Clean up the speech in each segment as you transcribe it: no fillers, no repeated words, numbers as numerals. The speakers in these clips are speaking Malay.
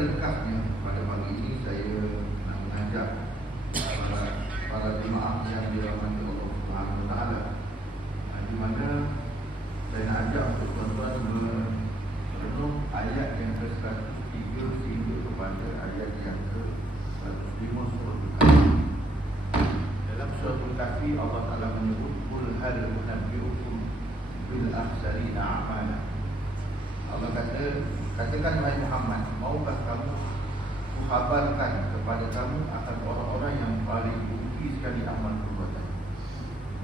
ringkasnya pada pagi ini saya nak mengajak para jemaah yang dirahmati Allah Subhanahu Wa Taala, di mana saya nak ajak untuk tuan-tuan merenung ayat yang ke-103 sehingga kepada ayat yang ke-105 surah Al-Kahfi. Dalam surah Al-Kahfi Allah Taala menyebut qul hal unabbiukum bil akhsarina a'mala. Allah katakan wahai Muhammad, maukah kamu khabarkan kepada kamu akan orang-orang yang paling rugi sekali amal perbuatan.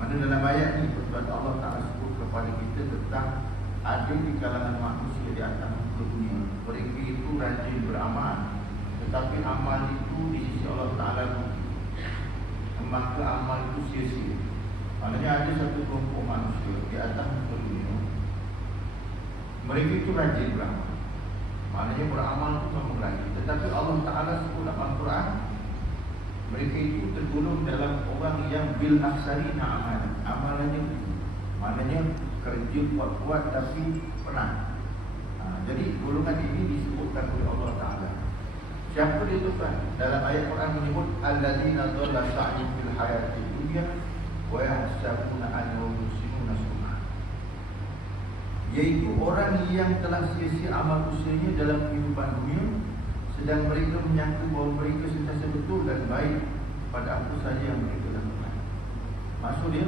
Mana dalam ayat ini Allah Ta'ala sebut kepada kita tentang ada di kalangan manusia di atas muka dunia, mereka itu rajin beramal, tetapi amal itu di sisi Allah Ta'ala rugi, maka amal itu sia-sia. Maknanya ada satu kelompok manusia di atas muka dunia, mereka itu rajin beramal, maknanya beramal itu memang rajin, tetapi Allah Ta'ala sebut dalam Al-Quran mereka itu tergolong dalam orang yang bil aksarina amalan. Amalannya maknanya kerja kuat-kuat tapi penat. Jadi golongan ini disebutkan oleh Allah Ta'ala. Siapa dia tu kan? Dalam ayat Quran menyebut alladzina dhalla sa'yuhum fil hayati dunya wa yahsabuna annahum yuhsinuna sun'a, yaitu orang yang telah sia-sia amal usahanya dalam kehidupan dunia, sedang mereka menyangka bahawa mereka sentiasa betul dan baik pada apa saja yang mereka lakukan. Maksud dia,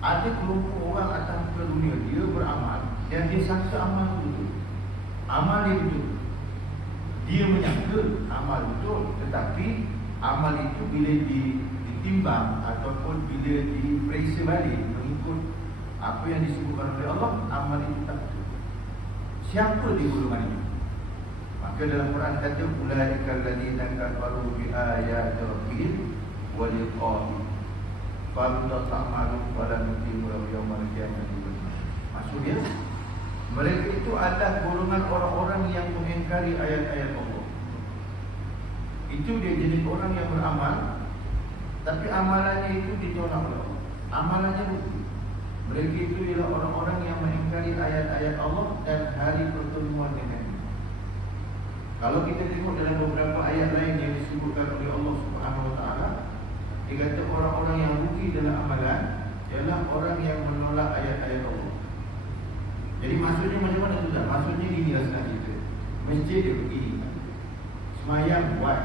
ada kelompok orang atas muka dunia, dia beramal dan dia sangka amal betul, amal dia betul, dia menyangka amal betul, tetapi amal itu bila ditimbang ataupun bila diperiksa balik mengikut apa yang disebutkan oleh Allah, amal itu tak betul. Siapa di golongan ini? Maka dalam Quran kata ulaikal ladzina kafaru bi ayati rabbihim wa liqa'ihi fala ta'malu wa la nuqimu lahum yawmal qiyamati wazna. Maksudnya mereka itu adalah golongan orang-orang yang mengingkari ayat-ayat Allah. Itu dia jenis orang yang beramal tapi amalannya itu ditolak oleh Allah, amalannya rugi. Mereka itu ialah orang-orang yang mengingkari ayat-ayat Allah dan hari pertemuan dengan. Kalau kita tengok dalam beberapa ayat lain yang disebutkan oleh Allah Subhanahu Wa Taala, dia kata orang-orang yang rugi dalam amalan ialah orang yang menolak ayat-ayat Allah. Jadi maksudnya macam mana tu tak? Maksudnya ini senang kita. Masjid dia begini, semayang buat,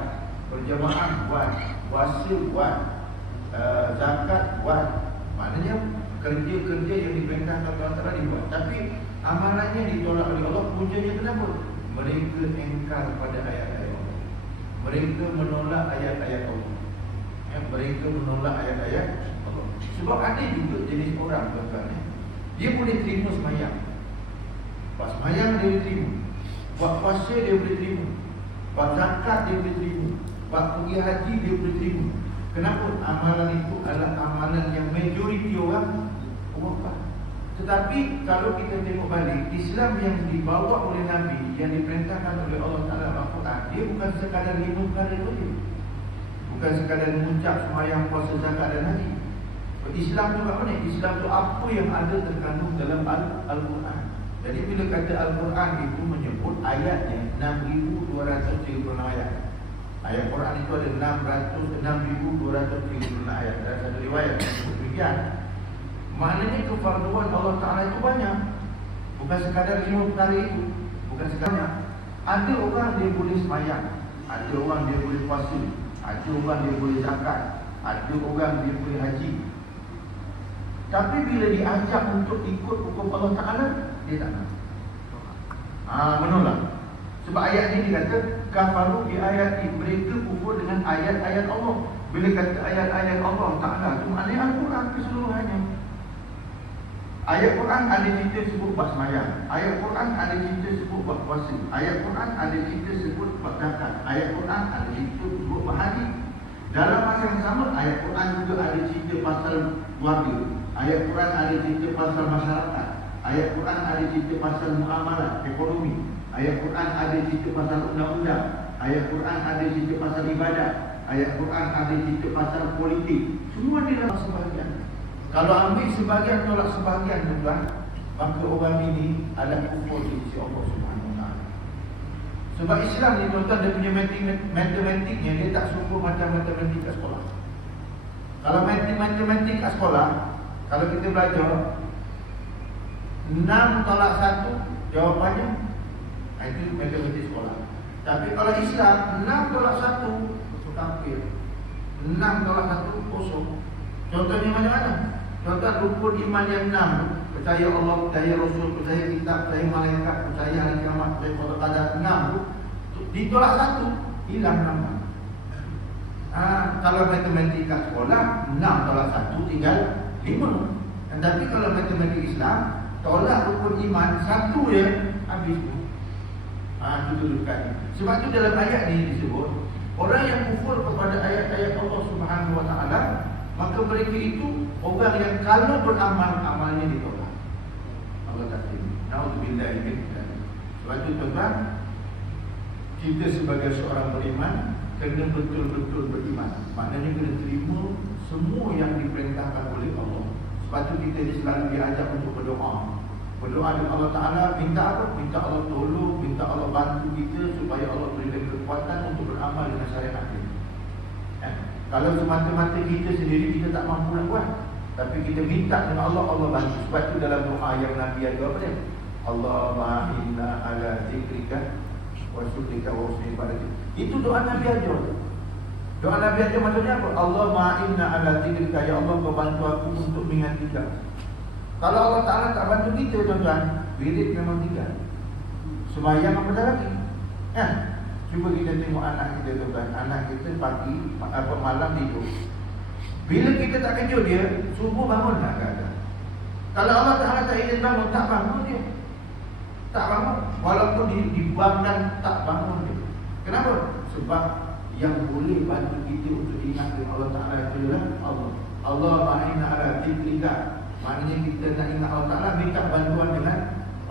berjamaah buat, puasa buat, zakat buat. Maknanya kerja-kerja yang diperintahkan Allah Taala dibuat, tapi amalannya ditolak oleh Allah. Punjanya kenapa? Mereka engkar pada ayat-ayat Allah, mereka menolak ayat-ayat Allah, mereka menolak ayat-ayat Allah. Sebab ada juga jenis orang tuan-tuan, dia boleh terima semayang, buat semayang dia boleh terima, buat puasa dia boleh terima, buat zakat dia boleh terima, buat pergi haji dia boleh terima. Kenapa? Amalan itu adalah amalan yang majoriti orang buat. Tetapi kalau kita tengok balik, Islam yang dibawa oleh Nabi, yang diperintahkan oleh Allah Ta'ala Al-Quran, dia bukan sekadar 5 perkara itu, bukan sekadar mengucap semayang, puasa, zakat dan haji. Islam tu apa ni? Islam tu apa yang ada terkandung dalam Al-Quran. Jadi bila kata Al-Quran itu menyebut ayatnya 6,236 ayat. Ayat Quran itu ada 6,236 ayat. Dalam satu riwayat demikian. Maknanya kefarduan Allah Ta'ala itu banyak, bukan sekadar 5 perkara itu, bukan sekadar. Ada orang dia boleh semayang, ada orang dia boleh puasa, ada orang dia boleh zakat, ada orang dia boleh haji, tapi bila diajak untuk ikut hukum Allah Ta'ala, dia tak nak, menolak. Sebab ayat ini dikata kafaru bi ayati, mereka kufur dengan ayat-ayat Allah. Bila kata ayat-ayat Allah Ta'ala itu maknanya Al-Quran keseluruhannya. Ayat Quran ada cerita sebut buat semayang, ayat Quran ada cerita sebut buat puasa, ayat Quran ada cerita sebut buat zakat, ayat Quran ada cerita sebut buat haji. Dalam masa yang sama, ayat Quran juga ada cerita pasal keluarga, ayat Quran ada cerita pasal masyarakat, ayat Quran ada cerita pasal muamalah, ekonomi, ayat Quran ada cerita pasal undang-undang, ayat Quran ada cerita pasal ibadat, ayat Quran ada cerita pasal politik. Semua di dalam sebahagian. Kalau ambil sebahagian tolak sebahagian, tuan, maka orang ini adalah kufur di sisi Allah Subhanahu Wa Taala. Sebab Islam ni tuan-tuan, dia punya matematiknya, dia tak suka macam matematik kat sekolah. Kalau matematik kat sekolah, kalau kita belajar 6 tolak 1 jawapannya, itu matematik sekolah. Tapi kalau Islam 6 tolak 1 kafir, 6 tolak 1 kosong. Contohnya macam mana? Contoh rukun iman yang 6, percaya Allah, percaya Rasul, percaya kitab, percaya malaikat, percaya hari kiamat, percaya pada qadar, 6 ditolak 1, hilang nama. Kalau matematik kat sekolah 6 tolak 1 tinggal 5. Tapi kalau matematik Islam, tolak rukun iman 1 je, habis tu. Itu dulu sekali. Sebab tu dalam ayat ni disebut, orang yang kufur kepada ayat-ayat Allah Subhanahu Wa Taala, maka mereka itu orang yang kalau beramal, amalnya ditolak. Allah tak terima. Na'udzubillah min dzalik. Sebab tu tuan-tuan, kita sebagai seorang beriman kena betul-betul beriman. Maknanya kena terima semua yang diperintahkan oleh Allah. Sebab tu kita selalu diajak untuk berdoa. Berdoa dengan Allah Ta'ala, minta apa? Minta Allah tolong, minta Allah bantu kita supaya Allah berikan kekuatan untuk beramal dengan syariat ini. Kalau semata-mata kita sendiri, kita tak mampu nak buat. Tapi kita minta dengan Allah, Allah bantu. Sebab tu dalam doa yang Nabi ada apa dia? Allahumma inna ala zikrika wa syukrika wa husni ibadatik. Itu doa Nabi aja. Doa Nabi aja maksudnya apa? Allahumma inna ala zikrika, ya Allah kau bantu aku untuk mengingat kita. Kalau Allah Ta'ala tak bantu kita tuan-tuan, wirid memang tinggal. Sembahyang apa dah lagi? Cuba kita tengok anak kita tuan-tuan. Anak kita pagi apa malam tidur. Bila kita tak kejut dia, subuh bangun lah kadang. Kalau Allah Ta'ala tak izin bangun, tak bangun dia. Tak bangun. Walaupun dibangun, tak bangun dia. Kenapa? Sebab yang boleh bantu kita untuk ingat dengan Allah Ta'ala itu adalah Allah. Allah ma'inna ala zikrika. Maknanya kita nak ingat Allah Ta'ala, minta bantuan dengan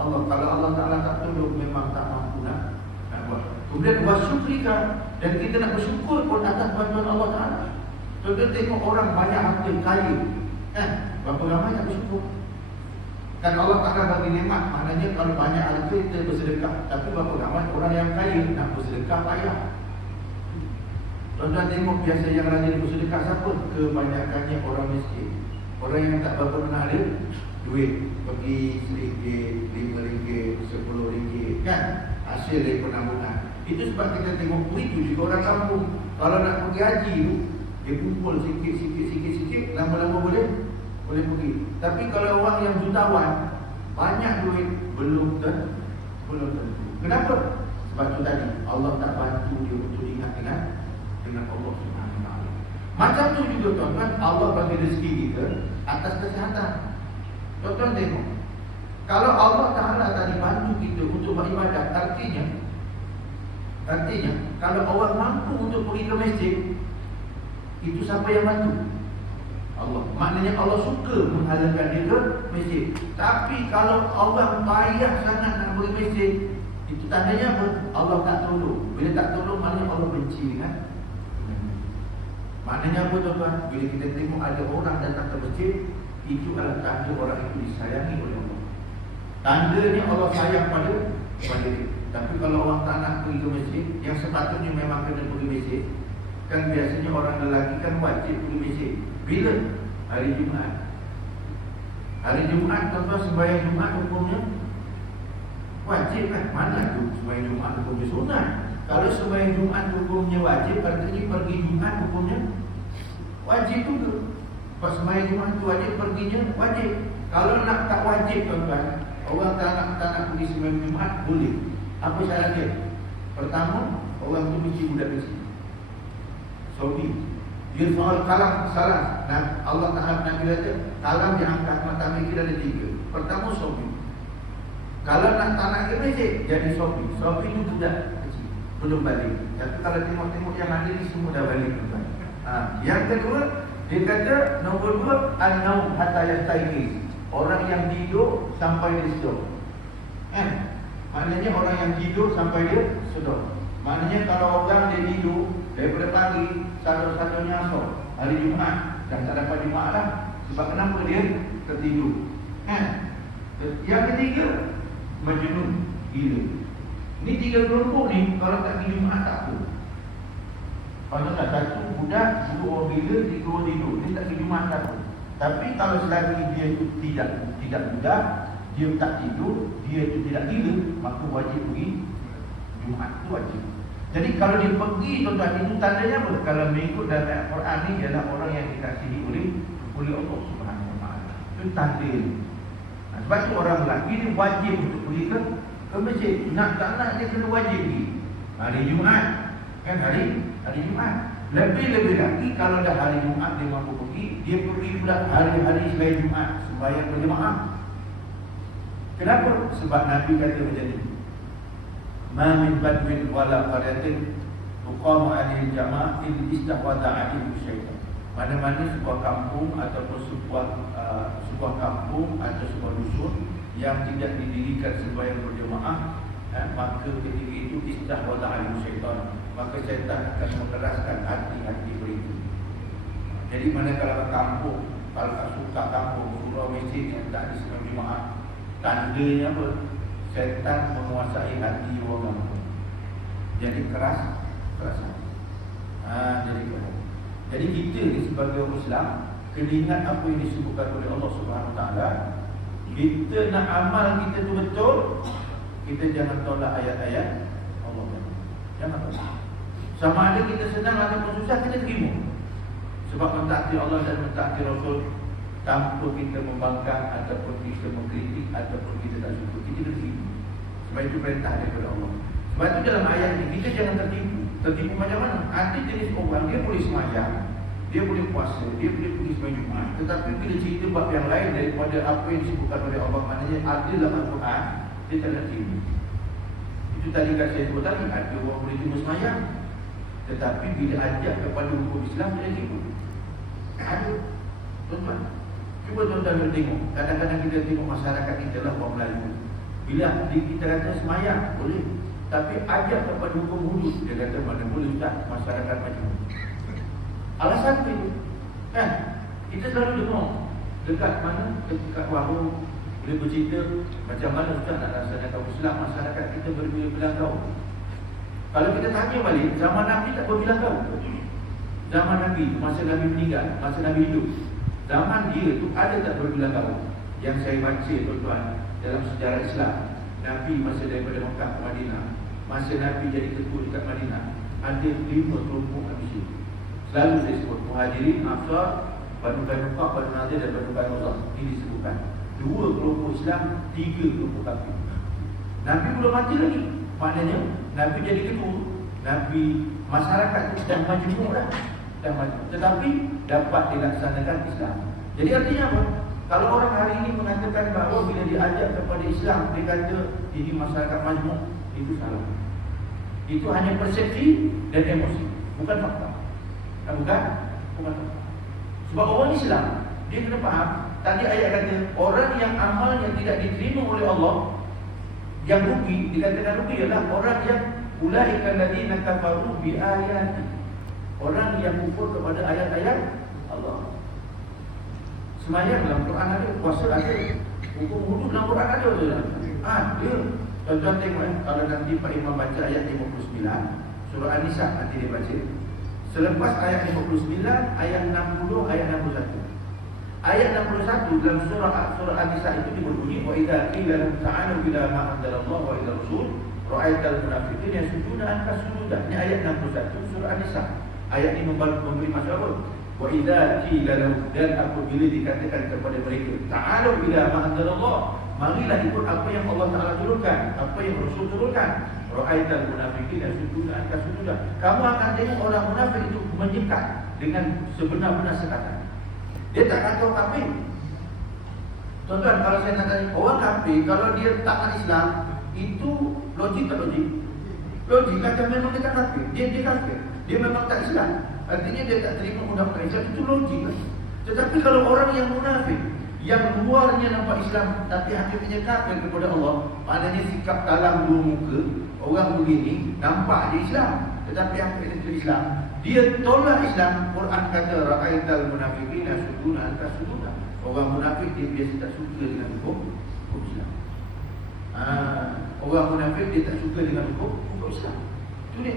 Allah. Kalau Allah Ta'ala tak tolong, memang tak mampu nak buat. Kemudian bersyukrika, dan kita nak bersyukur pun atas bantuan Allah Ta'ala. Kita tengok orang banyak harta kaya, berapa ramai nak bersyukur. Kan Allah Ta'ala bagi nikmat, maknanya kalau banyak harta kita bersedekah. Tapi berapa ramai orang yang kaya nak bersedekah payah. Tuan-tuan tengok biasa yang rajin bersedekah siapa? Kebanyakannya orang miskin. Orang yang tak berapa pernah ada duit, pergi RM1, RM5, RM10, kan? Hasil dari penampungan. Itu sebab kita tengok itu juga orang kampung. Kalau nak pergi haji tu, dia kumpul sikit, lama-lama boleh pergi. Tapi kalau orang yang jutawan, banyak duit, belum tentu. Kenapa? Sebab tu tadi Allah tak bantu dia untuk ingat dengan Allah Subhanahu Wa Taala. Macam tu juga tuan-tuan, Allah bagi rezeki kita atas kesihatan. Tuan-tuan tengok, kalau Allah Ta'ala tadi bantu kita untuk beribadat, artinya kalau orang mampu untuk pergi ke masjid, itu siapa yang bantu? Allah. Maknanya Allah suka menghalalkan dia ke masjid. Tapi kalau orang payah sangat nak pergi masjid, itu tandanya apa? Allah tak tolong. Bila tak tolong, maknanya Allah benci kan? Maknanya apa tuan-tuan? Bila kita tengok ada orang datang ke masjid, itu adalah tanda orang itu disayangi oleh Allah. Tandanya Allah sayang pada dia. Tapi kalau orang tak nak pergi ke masjid, yang sepatutnya memang kena pergi masjid, kan biasanya orang lelaki kan wajib pergi masjid. Bila? Hari Jumaat. Hari Jumaat tuan-tuan, sembahyang Jumaat hukumnya wajib kan? Mana tu sembahyang Jumaat hukumnya sunat? Kalau sembahyang Jumaat hukumnya wajib, artinya pergi Jumaat hukumnya wajib juga. Pas sembahyang Jumaat itu wajib, perginya wajib. Kalau nak tak wajib tuan-tuan, orang tak nak pergi sembahyang Jumaat, boleh. Apa syarat dia? Pertama, orang tu mesti budak kecil. Sobi. Dia soal kalam salah. Nah, Allah Ta'ala Nabi kata, kalam diangkat mata mikir ada 3. Pertama sobi. Kalau nak tak nak ke masjid, jadi sobi. Sobi itu budak kecil, belum balik. Tapi kalau tengok-tengok yang ada ni semua dah balik tuan-tuan. Yang kedua, dia kata nombor 2, an-naum hatta yastayqiz. Orang yang tidur sampai dia sedar. Maknanya orang yang tidur sampai dia sedar. Maknanya kalau orang dia tidur daripada pagi, satu-satunya asar, hari Jumaat, dah tak dapat Jumaat lah. Sebab kenapa dia tertidur? Yang ketiga, majnun, gila. Ini 3 kelompok ni kalau tak pergi Jumaat tak apa. Kalau tak satu budak, 2 orang gila, 3 orang tidur, dia tak pergi Jumaat tak apa. Tapi kalau selagi dia itu tidak budak, dia tak tidur, dia itu tidak gila, maka wajib pergi Jumaat, itu wajib. Jadi kalau dia pergi tuan-tuan, itu tandanya apa? Kalau mengikut dalam ayat Quran ni ialah orang yang dikasihi oleh Allah Subhanahu Wa Taala. Itu tanda. Sebab tu orang lelaki dia wajib untuk pergi ke masjid. Nak tak nak dia kena wajib pergi hari Jumaat. Kan hari Jumaat. Lebih-lebih lagi kalau dah hari Jumaat dia mampu pergi, dia pergi pula hari-hari selain Jumaat sembahyang berjemaah. Kenapa? Sebab Nabi kata macam ni. Ma min badwin wala qaryatin tuqamu alaihi jama'ah in istahwadha alaihi syaitan. Mana-mana sebuah kampung ataupun sebuah kampung atau sebuah dusun yang tidak didirikan sembahyang berjemaah, maka ketika itu istahwadha alaihi syaitan, maka syaitan akan mengeraskan hati-hati mereka. Jadi manakala kampung, kalau tak suka kampung surau masjid yang tak disembahyang berjemaah, tandanya apa? Syaitan menguasai hati orang kampung. Jadi keras jadi keras. Jadi kita ni sebagai orang Islam kena ingat apa yang disebutkan oleh Allah Subhanahu Wa Taala. Kita nak amal kita tu betul, kita jangan tolak ayat-ayat Allah. Jangan tolak. Sama ada kita senang ataupun susah, kita terima. Sebab mentaati Allah dan mentaati Rasul tanpa kita membangkang ataupun kita mengkritik ataupun kita tak suka, kita terima. Sebab itu perintah daripada Allah. Sebab itu dalam ayat ini kita jangan tertipu. Tertipu macam mana? Ada jenis orang, dia boleh semayang, dia boleh puasa, dia boleh pergi sembahyang Jumaat, tetapi bila cerita bab yang lain daripada apa yang disebutkan oleh Allah, maknanya ada dalam Al-Quran, dia tak nak terima. Itu tadi kat saya sebut tadi, ada orang boleh terima semayang, tetapi bila ajak kepada hukum Islam, dia terima. Ada. Tuan-tuan, cuba tuan-tuan tengok. Kadang-kadang kita tengok masyarakat kita lah orang Melayu. Bila kita kata semayang, boleh, tapi ajak kepada hukum hudud, dia kata mana boleh tak masyarakat macam ni. Alasan itu kan, kita selalu dengar dekat mana, dekat warung boleh bercerita macam mana Ustaz nak laksanakan Islam masyarakat kita berbilang tahun. Kalau kita tanya balik, zaman Nabi tak berbilang tahun. Zaman Nabi, masa Nabi meninggal, masa Nabi hidup, zaman dia tu ada tak berbilang tahun? Yang saya baca tuan-tuan dalam sejarah Islam, Nabi masa daripada Mekah ke Madinah, masa Nabi jadi ketua dekat Madinah, ada 5 kelompok manusia. Selalu saya sebut Muhajirin, Ansar, Banu Qainuqa, Banu Nadir dan Banu Qainuqa. Ini disebutkan 2 kelompok Islam, 3 kelompok kafir. Nabi belum mati lagi. Maknanya Nabi jadi ketua, Nabi masyarakat itu dah majmuk dah. Tetapi dapat dilaksanakan Islam. Jadi artinya apa? Kalau orang hari ini mengatakan bahawa bila diajak kepada Islam, dia kata ini masyarakat majmuk, itu salah. Itu hanya persepsi dan emosi, bukan fakta. Bukan fakta. Sebab orang Islam, dia kena faham. Tadi ayat kata, orang yang amalnya tidak diterima oleh Allah, yang rugi, dikatakan rugi ialah orang yang ulaika alladziina kafaru bi ayati. Orang yang kufur kepada ayat-ayat Allah. Semayang dalam Quran ada, puasa ada, hukum hudud dalam Quran ada tu dah. Ya. Tuan-tuan tengok kalau nanti Pak Imam baca ayat 59 surah An-Nisa, nanti dia baca. Selepas ayat 59, ayat 60, ayat 61. Ayat 61 dalam surah An-Nisa itu berbunyi wa idza qila lahum ta'alu ila ma anzalallahu wa ila rasul ra'aital munafiqina yasuduna anka sududan. Ini ayat 61 surah An-Nisa. Ayat ini memberi masalah. Wa idza qila lahum, dan apabila dikatakan kepada mereka ta'alu ila ma anzalallahu, marilah ikut apa yang Allah Taala turunkan, apa yang Rasul turunkan. Ra'aital munafiqina yasuduna anka sududan. Kamu akan tengok orang munafik itu menyekat dengan sebenar-benar sekatan. Dia tak kata orang kafir. Tuan-tuan, kalau saya nak tanya, orang kafir kalau dia takkan Islam, itu logik tak logik? Logik, kata memang dia tak kafir. Dia kafir. Dia memang tak Islam. Artinya dia tak terima undang-undang Islam, itu logik lah. Tetapi kalau orang yang munafik, yang luarnya nampak Islam tapi hatinya kafir kepada Allah, maknanya sikap dalam dua muka, orang begini nampak dia Islam, tetapi apa itu Islam? Dia tolak Islam. Quran kata ra'aital munafiqina yasuduna anka sududan. Orang munafik dia biasa tak suka dengan hukum Islam. Orang munafik dia tak suka dengan hukum Islam. Itu dia.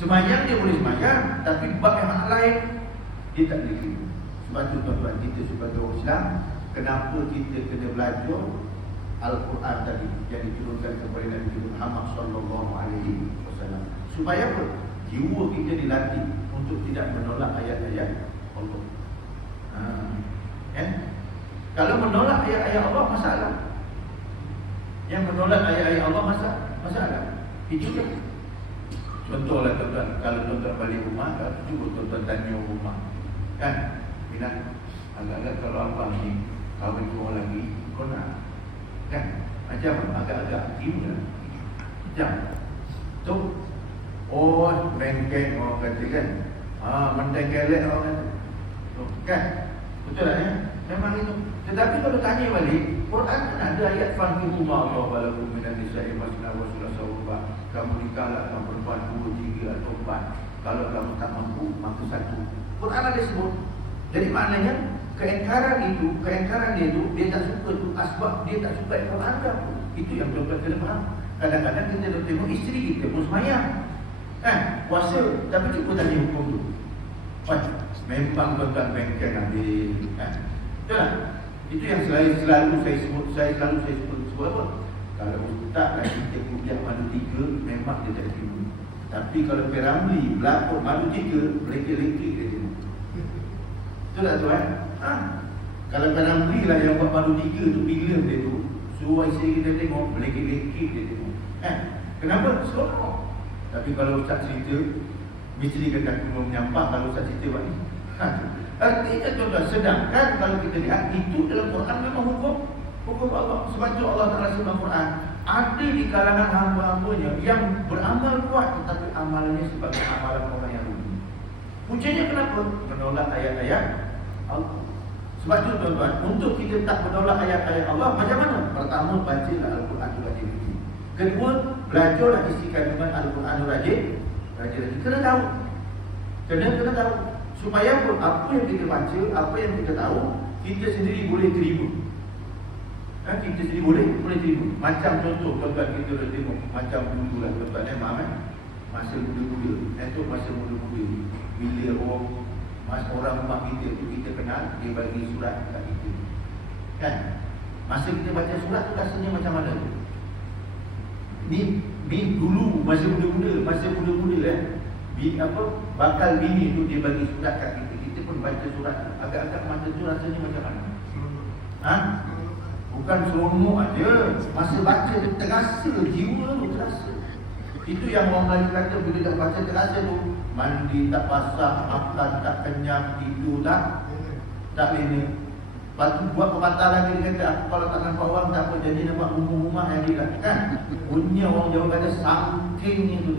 Semayang dia boleh semayang, tapi bab yang lain dia tak boleh terima. Sebab tu tuan-tuan, kita sebagai orang Islam, kenapa kita kena belajar Al-Quran tadi yang diturunkan kepada Nabi Muhammad SAW, supaya apa? Jiwa kita dilatih untuk tidak menolak ayat-ayat Allah. Kalau menolak ayat-ayat Allah, masalah. Yang menolak ayat-ayat Allah, masalah. Itu kan. Contohlah tuan-tuan, kalau tuan-tuan balik rumah, kalau cuba tuan-tuan tanya rumah, kan? Bila agak-agak kalau abang ni kahwin dua lagi, kau nak? Kan? Macam agak-agak gila. Macam tu. Oh, bengkeng orang kata kan. Mendekelek orang kata. Kan? Betul tak ya? Memang itu. Tetapi kalau tanya balik, Quran kan ada ayat fankihu ma Allah walakum minan nisa'i masna wa thulatha wa ruba'. Kamu nikahlah dengan perempuan 2, 3 atau 4. Kalau kamu tak mampu, maka 1. Quran ada sebut. Jadi maknanya keingkaran dia itu dia tak suka tu sebab dia tak suka Quran ke apa. Itu yang tuan-tuan kena faham. Kadang-kadang kita dah tengok isteri kita pun semayang, kan? Puasa, tapi cuba tanya hukum tu. Memang tuan-tuan bengkeng ambil, kan? Betul tak? Itu yang selalu saya sebut apa? Kalau ustaz dan kita kuliah malu 3, memang dia tak terima. Tapi kalau Peramli berlakon malu 3, lekik-lekik dia terima. Betul tak tuan? Kalau Peramli lah yang buat malu 3 tu, bila dia tu suruh isteri kita tengok, lekik-lekik dia tengok. Kenapa? Seronok. Tapi kalau ustaz cerita, mesti kata aku belum menyampah kalau ustaz cerita buat ni. Artinya tuan-tuan, sedangkan kalau kita lihat itu dalam Quran memang hukum Allah. Sebab itu Allah Ta'ala sebut Quran, ada di kalangan hamba-hambanya yang beramal kuat tetapi amalnya sebagai amalan orang yang rugi. Puncanya kenapa? Menolak ayat-ayat Allah. Sebab itu tuan-tuan, untuk kita tak menolak ayat-ayat Allah, macam mana? Pertama, bacalah Al-Quran tu rajin. Kedua, belajarlah isi kandungan Al-Quran tu rajin. Kena tahu. Kena tahu. Supaya apa yang kita baca, apa yang kita tahu, kita sendiri boleh terima. Kita sendiri boleh terima. Macam contoh, tuan-tuan kita dah tengok macam dulu lah tuan-tuan, masa muda-muda. Itu masa muda-muda, bila orang rumah kita tu kita kenal, dia bagi surat kat kita, kan? Masa kita baca surat tu rasanya macam mana tu? Ni dulu masa muda-muda bakal bini tu dia bagi surat kat kita. Kita pun baca surat tu, agak-agak masa tu rasanya macam mana? Bukan seronok aja, masa baca tu terasa, jiwa tu terasa. Itu yang orang Melayu kata, bila dah baca terasa tu, mandi tak basah, makan tak kenyang, tidur tak lena. Lepas tu buat pepatah lagi, dia kata, aku kalau tak nampak orang tak apa, jadi nampak rumah-rumah yang dia kan. Punya orang Jawa kata sangkingnya tu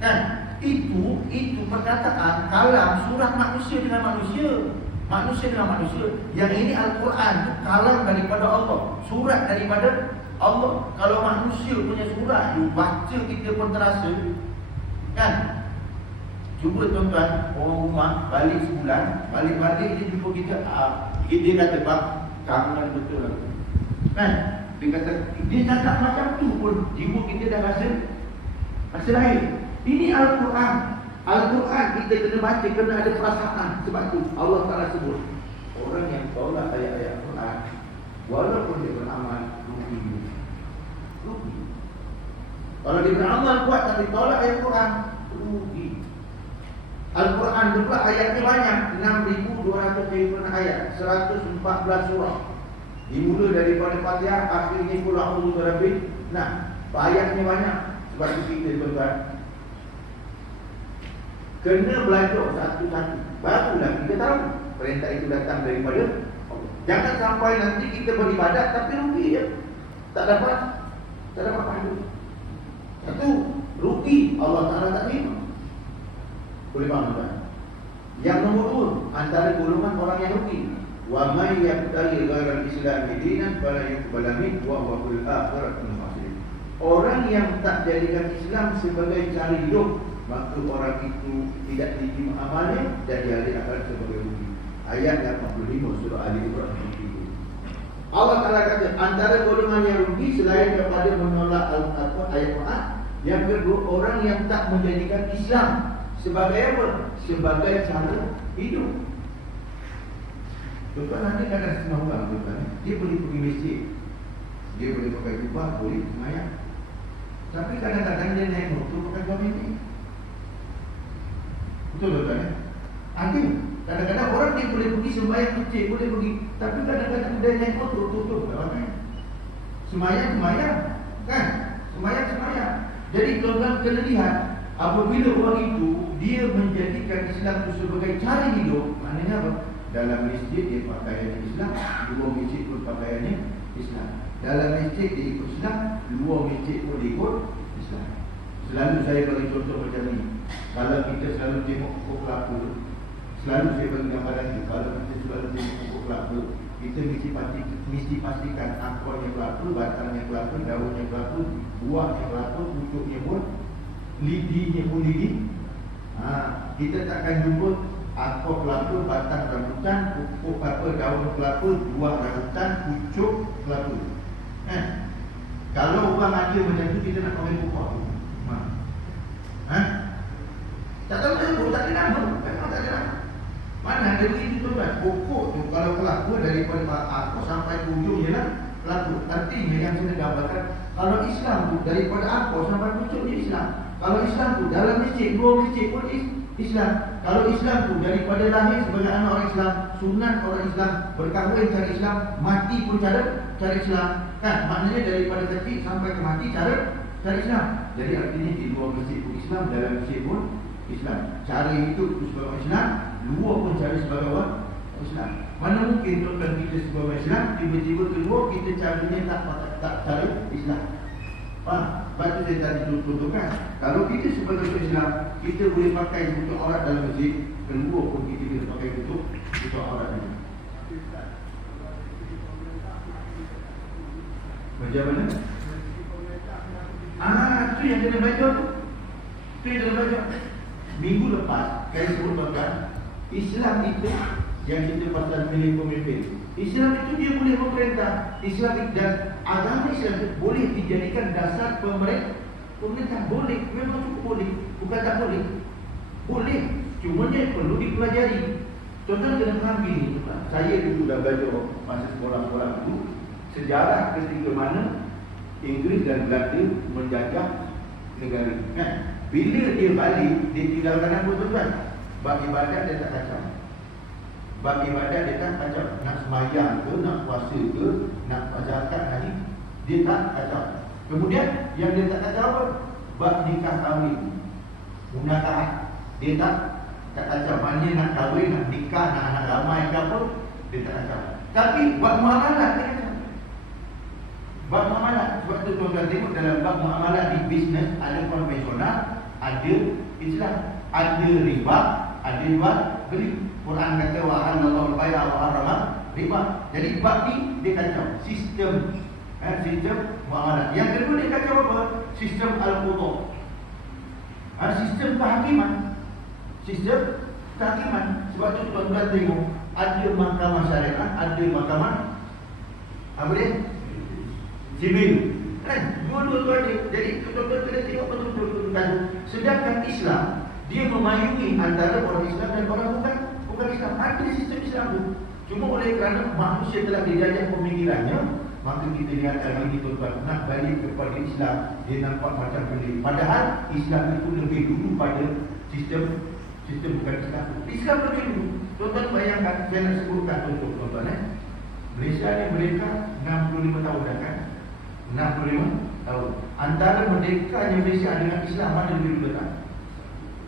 kan. Itu perkataan kalam surat manusia dengan manusia. Yang ini Al-Quran tu kalam daripada Allah, surat daripada Allah. Kalau manusia punya surat tu baca kita pun terasa, kan? Cuba tuan-tuan, orang rumah balik sebulan, balik dia jumpa kita, dia kata bang, kangen betul lah, kan? Dia kata, dia cakap macam tu pun jiwa kita dah rasa lain. Ini Al-Quran kita kena baca, kena ada perasaan. Sebab tu Allah Ta'ala sebut, orang yang tolak ayat-ayat Quran, walaupun dia beramal, rugi. Kalau dia beramal kuat tapi tolak ayat Quran, rugi. Al-Quran juga ayatnya banyak, 6,200 ayat, 114 surah. Dimula daripada Fatihah, akhirnya Qul a'udzu birabbin nas. Ayatnya banyak. Sebab itu kita tuan-tuan kena belajar satu-satu, barulah kita tahu perintah itu datang daripada Allah. Jangan sampai nanti kita beribadat tapi rugi je, tak dapat pahala. Satu, rugi, Allah Ta'ala tak terima. Boleh faham tak? Yang nombor 2, antara golongan orang yang rugi, wa may yabtaghi ghayra al-islam dinan fala yuqbal minhu wa huwa fil akhirati minal khasirin. Orang yang tak jadikan Islam sebagai cara hidup, maka orang itu tidak diterima amalnya dan dia akan sebagai rugi. Ayat 85 surah Ali Ibrahim itu. Allah Ta'ala kata, antara golongan yang rugi selain daripada menolak ayat Quran, yang kedua, orang yang tak menjadikan Islam sebagai apa? Sebagai cara hidup. Tuan-tuan, ada kadang setengah orang tuan-tuan, dia boleh pergi masjid, dia boleh pakai jubah, boleh semayang, tapi kadang-kadang dia naik motor pakai jubah ini. Betul tuan-tuan? Ada. Kadang-kadang orang dia boleh pergi sembahyang masjid, boleh pergi, tapi kadang-kadang dia naik motor tutup. Sembahyang, kan? Sembahyang. Jadi tuan-tuan kena lihat, apabila orang itu dia menjadikan Islam itu sebagai cara hidup, maknanya apa? Dalam masjid dia pakaiannya Islam, luar masjid pun pakaiannya Islam. Dalam masjid dia ikut Islam, luar masjid pun dia ikut Islam. Selalu saya bagi contoh macam ni. Kalau kita selalu tengok pokok kelapa, selalu saya bagi gambaran ni, kalau kita selalu tengok pokok kelapa, kita mesti pastikan akornya kelapa, batangnya kelapa, daunnya kelapa, buahnya kelapa, pucuknya pun, lidinya pun lidi. Kita takkan jumpa akor kelapa, batang rambutan, pokok kelapa, daun kelapa, buah rambutan, pucuk kelapa. Kalau orang ada macam tu, kita nak panggil pokok tu. Tak tahu sebut, tak ada nama. Memang tak ada nama. Mana ada begitu tuan-tuan? Pokok tu kalau kelapa daripada akor sampai ke ujung ialah kelapa. Artinya yang saya gambarkan, kalau Islam tu daripada akor sampai pucuk dia Islam. Kalau Islam tu dalam masjid, luar masjid pun Islam. Kalau Islam tu daripada lahir sebagai anak orang Islam, sunat orang Islam, berkahwin cara Islam, mati pun cara Islam. Kan? Maknanya daripada kecil sampai ke mati cara Islam. Jadi artinya di luar masjid pun Islam, dalam masjid pun Islam. Cara hidup tu sebagai Islam, luar pun cara sebagai orang Islam. Mana mungkin tuan-tuan kita sebagai Islam, tiba-tiba keluar kita caranya tak cara Islam. Faham? Sebab tu saya tadi contohkan, kalau kita sebagai Islam, kita boleh pakai tutup aurat dalam masjid, keluar pun kita boleh pakai tutup aurat ni. Macam mana? Tu yang kena baca tu. Tu yang kena baca. Minggu lepas, saya sebut tuan-tuan, Islam itu yang kita pasal milih pemimpin. Islam itu dia boleh memerintah. Islam dan agama Islam itu boleh dijadikan dasar pemerintah. Boleh, memang cukup boleh. Bukan tak boleh. Boleh. Cumanya perlu dipelajari. Tuan-tuan kena faham gini. Saya dulu dah belajar masa sekolah-sekolah dulu, sejarah ketika mana Inggeris dan Belanda menjajah negara. Kan? Bila dia balik, dia tinggalkan apa tuan-tuan? Bab ibadat dia tak kacau. Bab ibadat dia tak kacau. Nak semayang ke, nak puasa ke, nak zakat haji, dia tak kacau. Kemudian yang dia tak kacau apa? Bab nikah kahwin, munakahat, dia tak kacau. Maknanya nak kahwin, nak nikah, nak anak ramai ke apa, dia tak kacau. Tapi bab muamalah dia kacau. Bab muamalah, sebab tu tuan-tuan tengok dalam bab muamalah di bisnes, ada konvensional, ada Islam, ada riba, ada jual beli. Quran kata wa halallahu al-bai'a wa harrama riba. Jadi bab ni dia kacau sistem muamalah. Yang kedua dia kacau apa? Sistem al-qudha. Sistem kehakiman. Sebab tu tuan-tuan tengok, ada mahkamah syariah, ada mahkamah apa dia? Sivil. Kan? Dua-dua tu ada. Jadi tuan-tuan kena tengok betul-betul. Sedangkan Islam, dia memayungi antara orang Islam dan orang bukan Islam. Ada sistem Islam tu. Cuma oleh kerana manusia telah dijajah pemikirannya, maka kita lihat hari ini tuan-tuan, nak balik kepada Islam, dia nampak macam benda. Padahal Islam itu lebih dulu pada sistem bukan Islam. Islam lebih dulu. Tuan-tuan bayangkan, saya nak sebutkan contoh tuan-tuan. Malaysia ni merdeka 65 tahun dah kan? 65 tahun. Antara merdekanya Malaysia dengan Islam mana lebih dulu tak?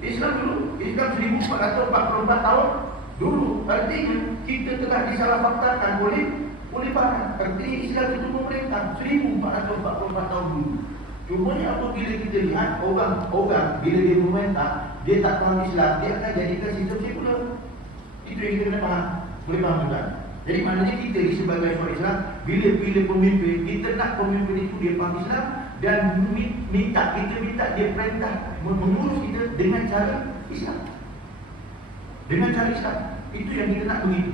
Islam dulu. Islam 1444 tahun dulu. Artinya kita telah disalahfaktakan oleh barat. Artinya Islam itu memerintah 1444 tahun dulu. Cumanya apabila kita lihat orang bila dia memerintah, dia tak faham Islam, dia akan jadikan sistem sekular. Itu yang kita kena faham. Boleh faham tuan? Jadi maknanya kita ni sebagai orang Islam, bila pemimpin, kita nak pemimpin itu dia faham Islam dan minta dia perintah mengurus kita dengan cara Islam. Dengan cara Islam. Itu yang kita nak begitu.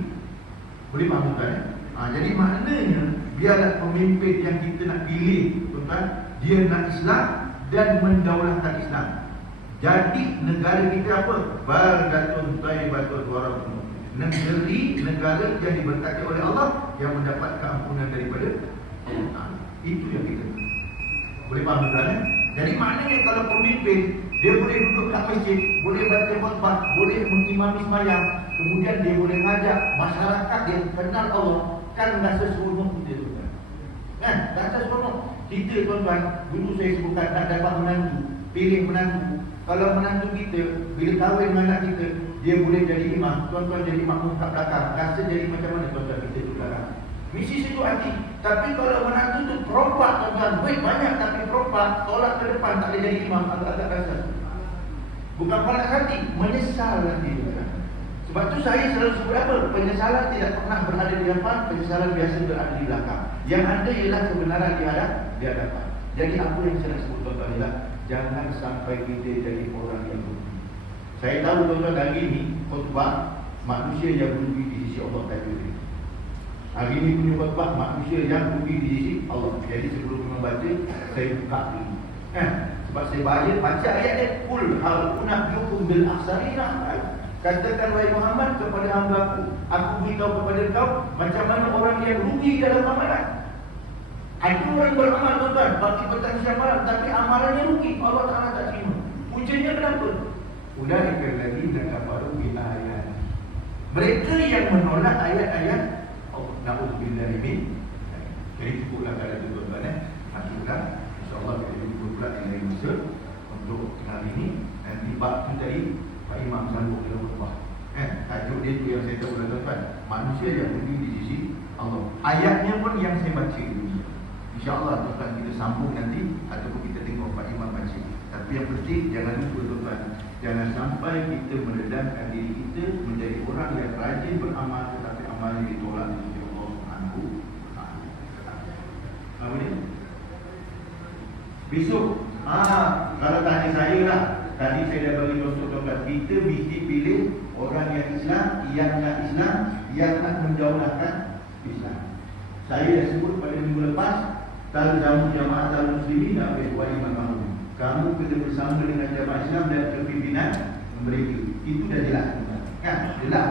Boleh faham tuan? Jadi maknanya biarlah pemimpin yang kita nak pilih, tuan-tuan, dia nak Islam dan mendaulahkan Islam. Jadi negara kita apa? Baldatun thayyibatun wa rabbun. Negeri, negara yang diberkati oleh Allah, yang mendapat keampunan daripada Allah. Itu yang kita boleh faham, tuan-tuan. Jadi maknanya kalau pemimpin dia boleh duduk kat masjid, boleh baca khutbah, boleh mengimami sembahyang, kemudian dia boleh ngajak masyarakat yang kenal Allah, kan rasa seronok kita, tuan-tuan. Kan? Rasa seronok. Kita, tuan-tuan, dulu saya sebutkan nak dapat menantu, pilih menantu. Kalau menantu kita bila kahwin dengan anak kita, dia boleh jadi imam, tuan-tuan jadi makmum kat belakang. Rasa jadi macam mana, tuan-tuan, kita tu belakang. Misi situ hati. Tapi kalau menantu tu perompak, tuan-tuan, duit banyak tapi perompak, tolak ke depan, tak boleh jadi imam, agak-agak rasa. Bukan panas hati, menyesal nanti, tuan-tuan. Sebab tu saya selalu sebut apa? Penyesalan tidak pernah berada di depan, penyesalan biasa berada di belakang. Yang ada ialah kebenaran di hadapan. Jadi apa yang saya nak sebut, tuan-tuan, ialah jangan sampai kita jadi orang yang rugi. Saya tahu, tuan-tuan, hari ini khutbah manusia yang rugi di sisi Allah Ta'ala. Hari ini punya khutbah manusia yang rugi di sisi Allah. Jadi sebelum membaca, saya buka dulu. Sebab saya baca ayat dia, kul hal unabbiukum bil akhsarina. Katakan wahai Muhammad kepada hamba-Ku, aku beritahu kepada kau macam mana orang yang rugi dalam amalan. Ada orang beramal, tuan-tuan, bagi petang siang malam, tapi amalannya rugi, Allah Ta'ala tak terima. Puncannya kenapa? Ulaika alladziina kafaru bi ayat. Mereka yang menolak ayat-ayat Allah. Na'udzubillahi min. Jadi cukuplah kala itu, tuan-tuan. Alhamdulillah, insya-Allah kita jumpa pula di lain masa untuk hari ini. Nanti bab tu tadi Pak Imam sambung dalam khutbah. Tajuk dia tu yang saya tahu, tuan-tuan. Manusia yang rugi di sisi Allah. Ayatnya pun yang saya baca dulu. InsyaAllah, tuan-tuan, kita sambung nanti ataupun kita tengok Pak Imam baca. Tapi yang penting, jangan lupa, tuan-tuan, jangan sampai kita meredamkan diri kita menjadi orang yang rajin beramal tetapi amalnya ditolak oleh Allah Subhanahu wa Ta'ala. Apa dia? Besok, kalau tanya saya lah, tadi saya dah bagi contoh, tuan-tuan, kita mesti pilih orang yang Islam, yang nak mendaulahkan Islam. Saya dah sebut pada minggu lepas, Talzamu Jamaah Al-Muslimin wa Imam. Kamu kena bersama dengan jamaah Islam dan kepimpinan mereka. Itu dah jelas, kan? Jelas.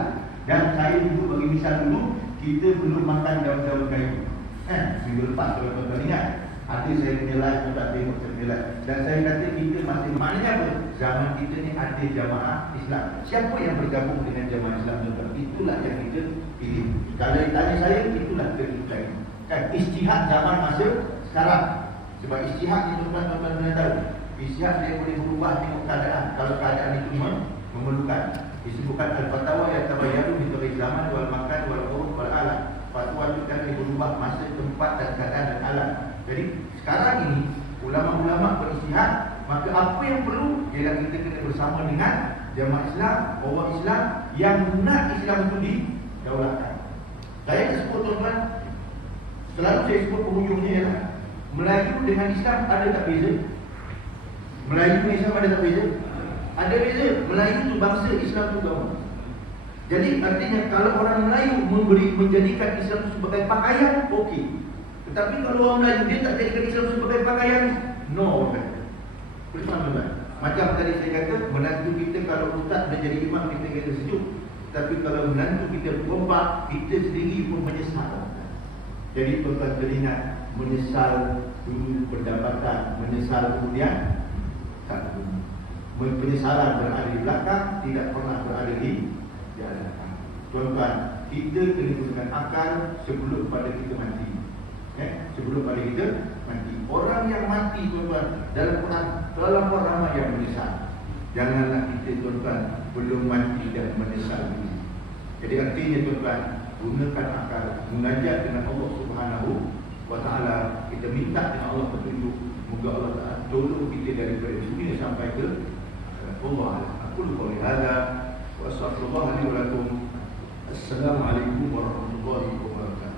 Dan saya dulu bagi misal dulu, kita belum makan daun-daun kayu. Minggu lepas, kalau tuan-tuan ingat, ada saya punya live, tuan-tuan tengok saya punya live. Dan saya kata kita masih, maknanya apa? Zaman kita ni ada jamaah Islam. Siapa yang bergabung dengan jamaah Islam, tuan-tuan? Itulah yang kita pilih. Kalau ditanya saya, itulah kita. Kan ijtihad zaman masa sekarang. Sebab ijtihad itu, tuan-tuan kena tahu, ijtihad dia boleh berubah tengok keadaan. Kalau keadaan itu memerlukan. Disebutkan al-fatwa yang tabayyanu di tengah zaman wal makan wal uruf wal alam. Fatwa itu kan berubah masa, tempat dan keadaan dan alam. Jadi sekarang ini ulama-ulama berijtihad, maka apa yang perlu ialah kita kena bersama dengan jamaah Islam, orang Islam yang nak Islam itu didaulahkan. Saya sebut, tuan-tuan, selalu saya sebut penghujungnya ialah Melayu dengan Islam ada tak beza? Melayu dengan Islam ada tak beza? Ada beza. Melayu tu bangsa, Islam tu kaum. Jadi artinya kalau orang Melayu menjadikan Islam itu sebagai pakaian, okey. Tetapi kalau orang Melayu dia tak jadikan Islam sebagai pakaian, no. Bersama. Macam tadi saya kata, menantu kita kalau ustaz dah jadi imam, kita kata sejuk. Tapi kalau menantu kita berompak, kita sendiri pun menyesal. Jadi tuan-tuan teringat, menyesal dulu pendapatan, menyesal kemudian tak guna. Penyesalan berada di belakang, tidak pernah berada di hadapan. Tuan-tuan, kita kena gunakan akal sebelum pada kita mati. Sebelum pada kita mati. Orang yang mati, tuan-tuan, dalam Quran terlalu ramai yang menyesal. Janganlah kita, tuan-tuan, belum mati dan menyesal ini. Jadi artinya, tuan-tuan, gunakan akal, munajat dengan Allah Subhanahu wa Ta'ala. Kita minta dengan Allah petunjuk. Moga Allah Ta'ala tolong kita daripada dunia sampai ke Allah. Aku lupa lihada wa astaghfirullah li wa lakum. Assalamualaikum warahmatullahi wabarakatuh.